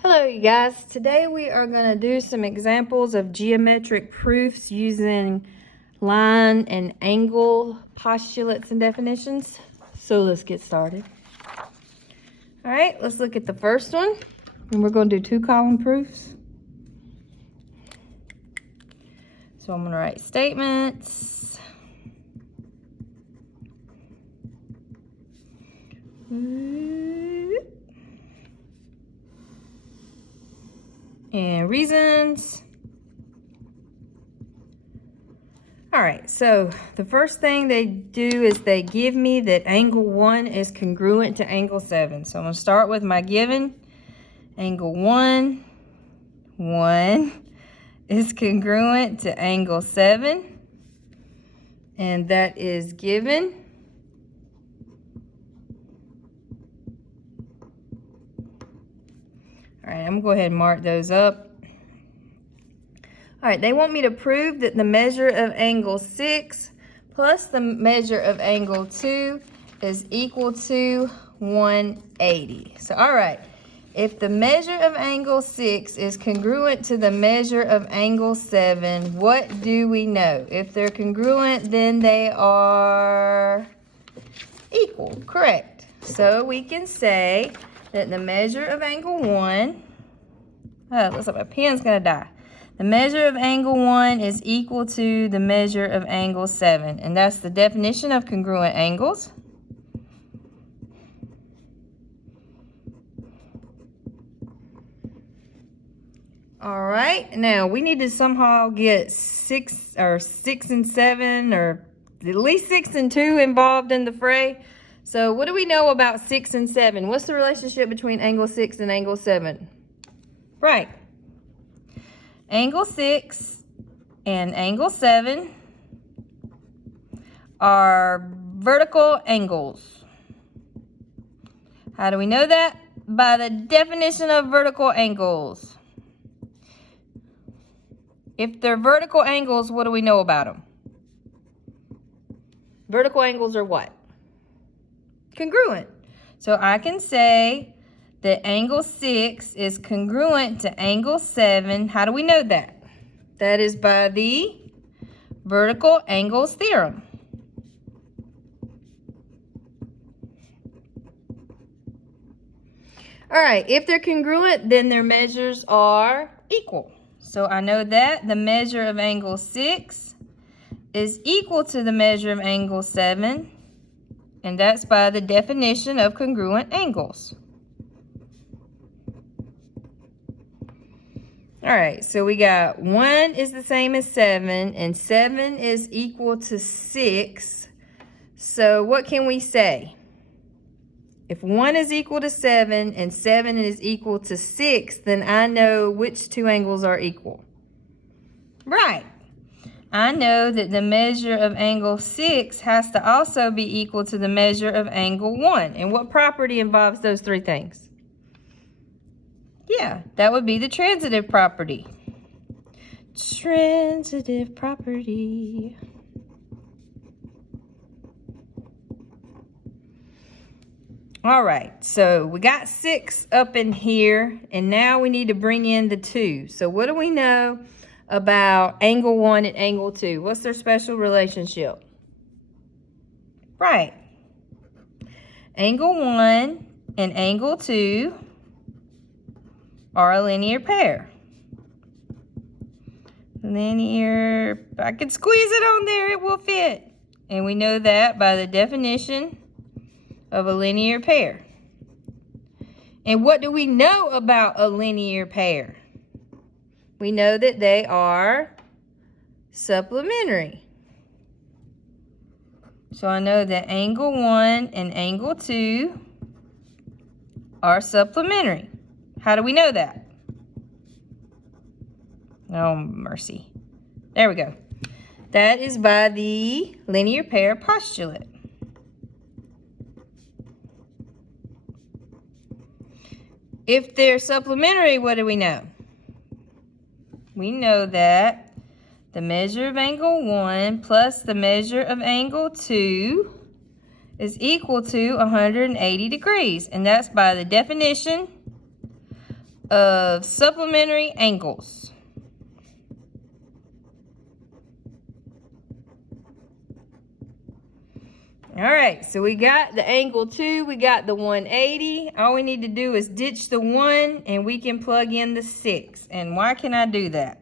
Hello you guys, today we are going to do some examples of geometric proofs using line and angle postulates and definitions. So let's get started. Alright, let's look at the first one, and we're going to do 2-column proofs. So I'm going to write statements. And reasons. All right, so the first thing they do is they give me that angle 1 is congruent to angle 7. So I'm going to start with my given. Angle 1 is congruent to angle 7. And that is given. All right, I'm going to go ahead and mark those up. All right, they want me to prove that the measure of angle 6 plus the measure of angle 2 is equal to 180. So, all right, if the measure of angle 6 is congruent to the measure of angle 7, what do we know? If they're congruent, then they are equal, correct? So we can say that the measure of angle 1, oh, looks like my pen's gonna die. The measure of angle 1 is equal to the measure of angle 7. And that's the definition of congruent angles. All right, now we need to somehow get 6 and 7, or at least 6 and 2 involved in the fray. So what do we know about 6 and 7? What's the relationship between angle 6 and angle 7? Right. Angle 6 and angle 7 are vertical angles. How do we know that? By the definition of vertical angles. If they're vertical angles, what do we know about them? Vertical angles are what? Congruent. So I can say that angle 6 is congruent to angle 7. How do we know that? That is by the vertical angles theorem. All right, if they're congruent, then their measures are equal. So I know that the measure of angle 6 is equal to the measure of angle 7. And that's by the definition of congruent angles. All right, so we got 1 is the same as 7, and 7 is equal to 6. So what can we say? If 1 is equal to 7 and 7 is equal to 6, then I know which two angles are equal. Right. I know that the measure of angle 6 has to also be equal to the measure of angle 1. And what property involves those three things? Yeah, that would be the transitive property. Transitive property. All right, so we got 6 up in here, and now we need to bring in the 2. So what do we know about angle 1 and angle 2? What's their special relationship? Right. Angle 1 and angle 2 are a linear pair. Linear, I can squeeze it on there, it will fit. And we know that by the definition of a linear pair. And what do we know about a linear pair? We know that they are supplementary. So I know that angle 1 and angle 2 are supplementary. How do we know that? Oh, mercy. There we go. That is by the linear pair postulate. If they're supplementary, what do we know? We know that the measure of angle 1 plus the measure of angle 2 is equal to 180 degrees. And that's by the definition of supplementary angles. All right, so we got the angle 2, we got the 180. All we need to do is ditch the 1 and we can plug in the 6. And why can I do that?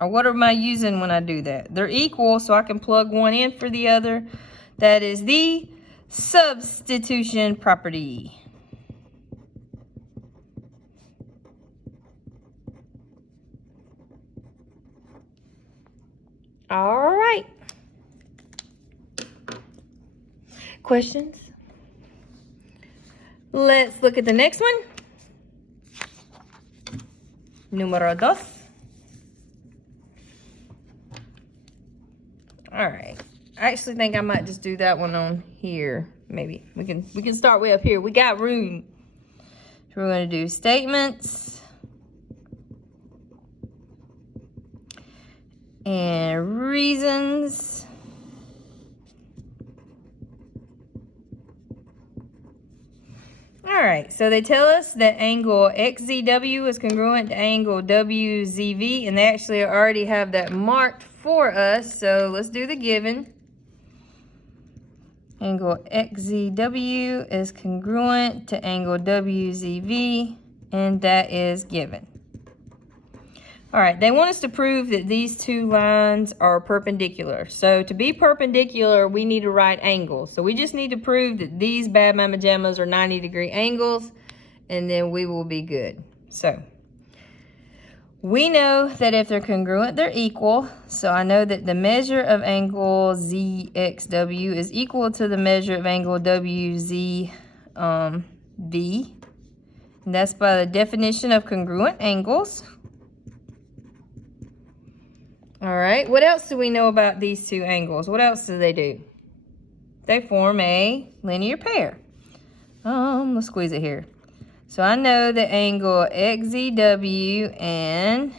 Or what am I using when I do that? They're equal, so I can plug one in for the other. That is the substitution property. All right. Questions? Let's look at the next one. Número 2. All right. I actually think I might just do that one on here. Maybe we can start way up here. We got room. So we're going to do statements and reasons. All right, so they tell us that angle XZW is congruent to angle WZV, and they actually already have that marked for us. So let's do the given. Angle XZW is congruent to angle WZV, and that is given. All right, they want us to prove that these two lines are perpendicular. So to be perpendicular, we need a right angle. So we just need to prove that these bad mama jammas are 90-degree angles, and then we will be good. So we know that if they're congruent, they're equal. So I know that the measure of angle ZXW is equal to the measure of angle WZV. And that's by the definition of congruent angles. All right, what else do we know about these two angles? What else do they do? They form a linear pair. Let's squeeze it here. So I know that angle XZW and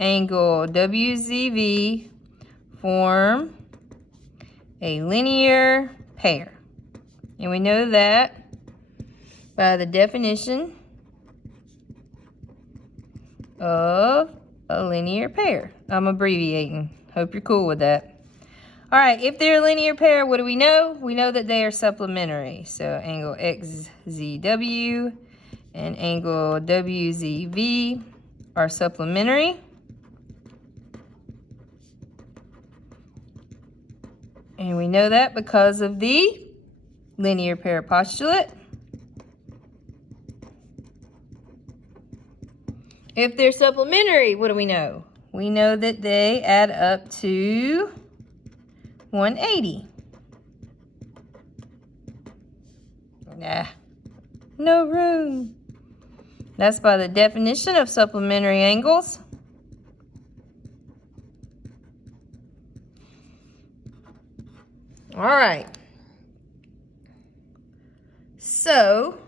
angle WZV form a linear pair. And we know that by the definition of a linear pair. I'm abbreviating. Hope you're cool with that. All right, if they're a linear pair, what do we know? We know that they are supplementary. So angle XZW and angle WZV are supplementary. And we know that because of the linear pair postulate. If they're supplementary, what do we know? We know that they add up to 180. Nah, no room. That's by the definition of supplementary angles. All right. So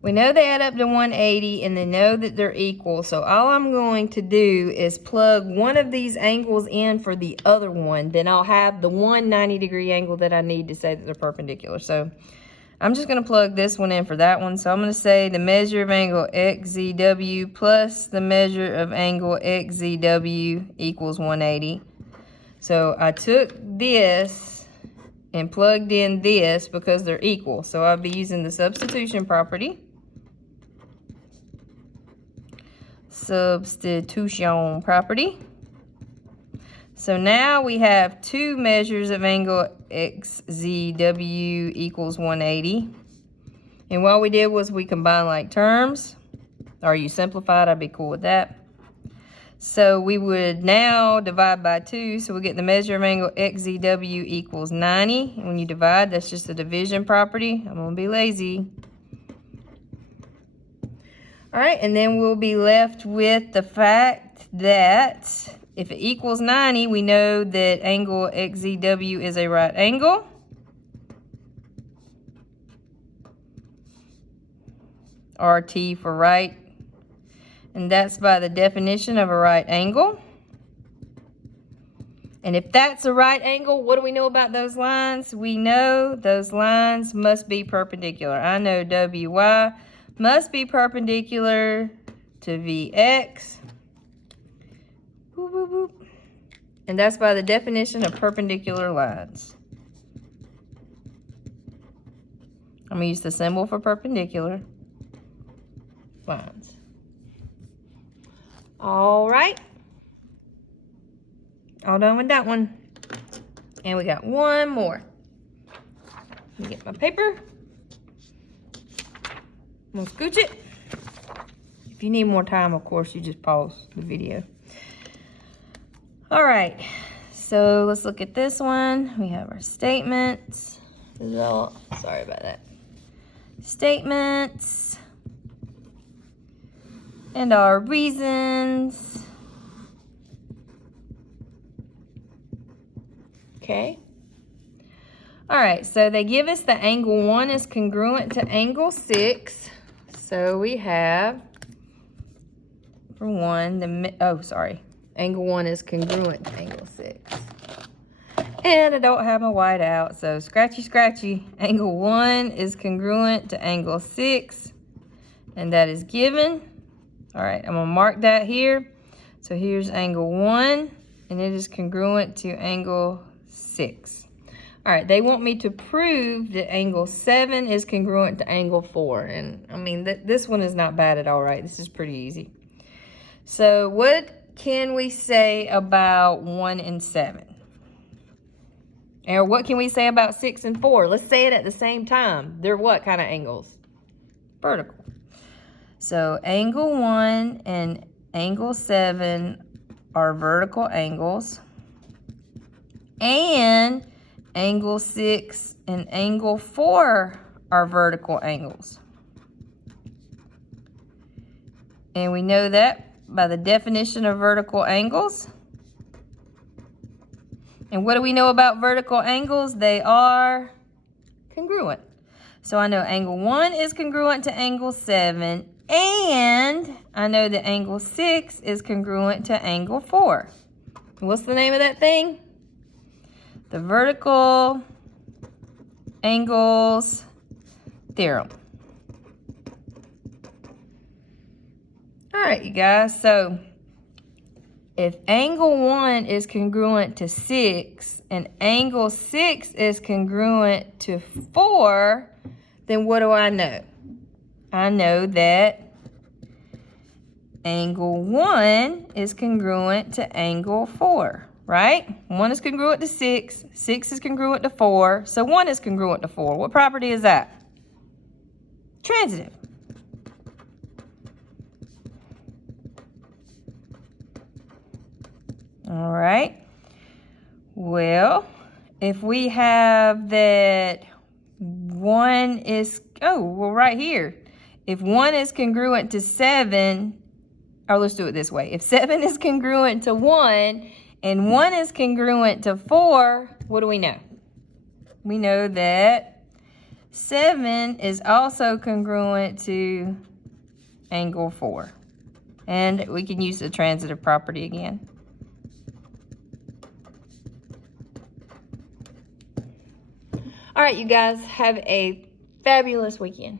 we know they add up to 180 and they know that they're equal. So all I'm going to do is plug one of these angles in for the other one. Then I'll have the 190-degree angle that I need to say that they're perpendicular. So I'm just going to plug this one in for that one. So I'm going to say the measure of angle XZW plus the measure of angle XZW equals 180. So I took this and plugged in this because they're equal. So I'll be using the substitution property. Substitution property. So now we have two measures of angle XZW equals 180. And what we did was we combined like terms, or you simplified, I'd be cool with that. So we would now divide by 2, so we get the measure of angle XZW equals 90. And when you divide, that's just a division property. I'm going to be lazy. All right, and then we'll be left with the fact that if it equals 90, we know that angle XZW is a right angle. RT for right. And that's by the definition of a right angle. And if that's a right angle, what do we know about those lines? We know those lines must be perpendicular. I know WY must be perpendicular to VX. Boop, boop, boop. And that's by the definition of perpendicular lines. I'm going to use the symbol for perpendicular lines. All right. All done with that one. And we got one more. Let me get my paper. I'm going to scooch it. If you need more time, of course, you just pause the video. All right. So let's look at this one. We have our statements. Sorry about that. Statements. And our reasons. Okay. All right, so they give us the angle 1 is congruent to angle 6. So we have, for one, angle 1 is congruent to angle 6. And I don't have my white out, so scratchy, scratchy. Angle 1 is congruent to angle 6, and that is given. All right, I'm gonna mark that here. So here's angle 1, and it is congruent to angle 6. All right, they want me to prove that angle 7 is congruent to angle 4. And I mean, this one is not bad at all, right? This is pretty easy. So what can we say about 1 and 7? Or what can we say about 6 and 4? Let's say it at the same time. They're what kind of angles? Vertical. So angle 1 and angle 7 are vertical angles. And angle 6 and angle 4 are vertical angles. And we know that by the definition of vertical angles. And what do we know about vertical angles? They are congruent. So I know angle 1 is congruent to angle 7, and I know that angle 6 is congruent to angle 4. What's the name of that thing? The vertical angles theorem. All right, you guys, so if angle 1 is congruent to 6 and angle 6 is congruent to 4, then what do I know? I know that angle 1 is congruent to angle 4, right? 1 is congruent to 6, 6 is congruent to 4, so 1 is congruent to 4. What property is that? Transitive. All right. Well, if we have that 1 is, right here. If 1 is congruent to 7, or let's do it this way. If 7 is congruent to 1 and 1 is congruent to 4, what do we know? We know that 7 is also congruent to angle 4. And we can use the transitive property again. All right, you guys, have a fabulous weekend.